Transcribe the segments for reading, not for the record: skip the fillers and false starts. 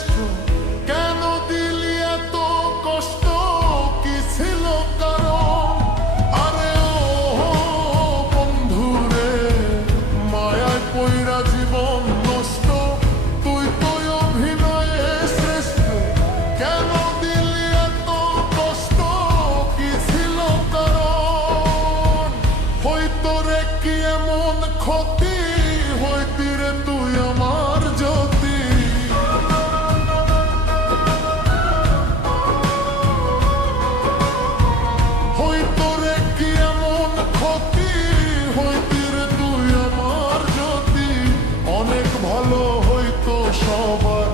শ্রেষ্ঠ, কেন দিলি এত কষ্ট, কি ছিল কারণ? আরে ও বন্ধু রে, মায়ায় পইরা জীবন নষ্ট, তুই তো অভিনয়ে শ্রেষ্ঠ, কেন দিলি এত কষ্ট, কি ছিল কারণ? হয়তো রে কি এমন ক্ষতি, হইতি রে তুই আমার জ্যোতি। হইতো রে কি এমন ক্ষতি, হইতি রে তুই আমার জ্যোতি। অনেক ভালো হইতো সবার,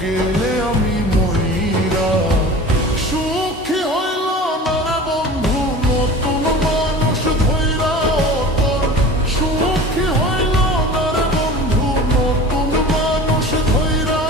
গেলে আমি মইরা। সুখী হইল না রে বন্ধু নতুন মানুষ ধইরা, তোর সুখী হইল না রে বন্ধু নতুন মানুষ ধইরা।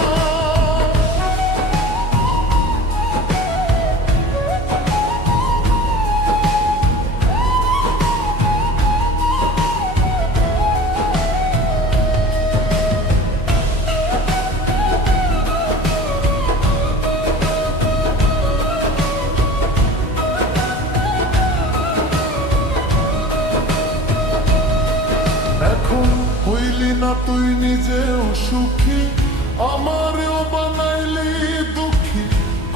এখন হইলি না তুই নিজেও সুখী, আমারেও বানাইলি দুঃখী।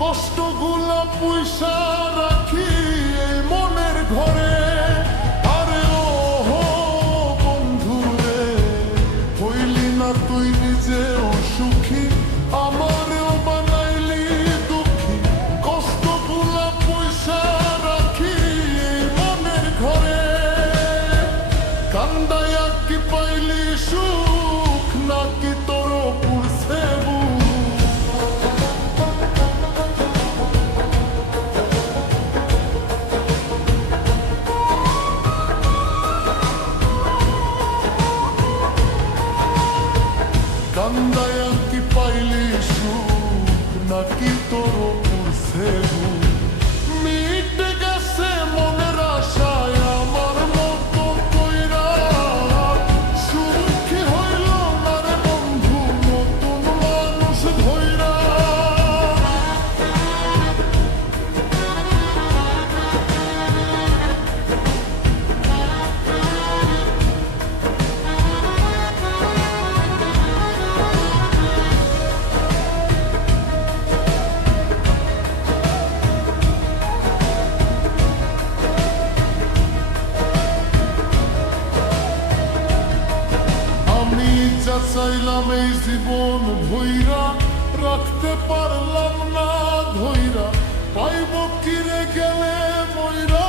কষ্টগুলা পয়সা রাখি এই মনের ঘরে। আরে ও বন্ধু রে, হইলি না তুই নিজেও সুখী, আমারেও বানাইলি দুঃখী। কষ্টগুলা পয়সা রাখি এই মনের ঘরে। কান্দায়া কি পাইলি সুখ, নাকি তোর পুরছে কান্দায়া কি পাইলি সুখ, নাকি তোর পুরছে মিটে গেছে মনের আশায় আমার মতো কইরা। সুখী হইল না রে বন্ধু নতুন মানুষ ধইরা। আমি যা চাইলাম এই জীবন ভইরা, রাখতে পারলাম না ধইরা। পাইব কিরে গেলে মইরা।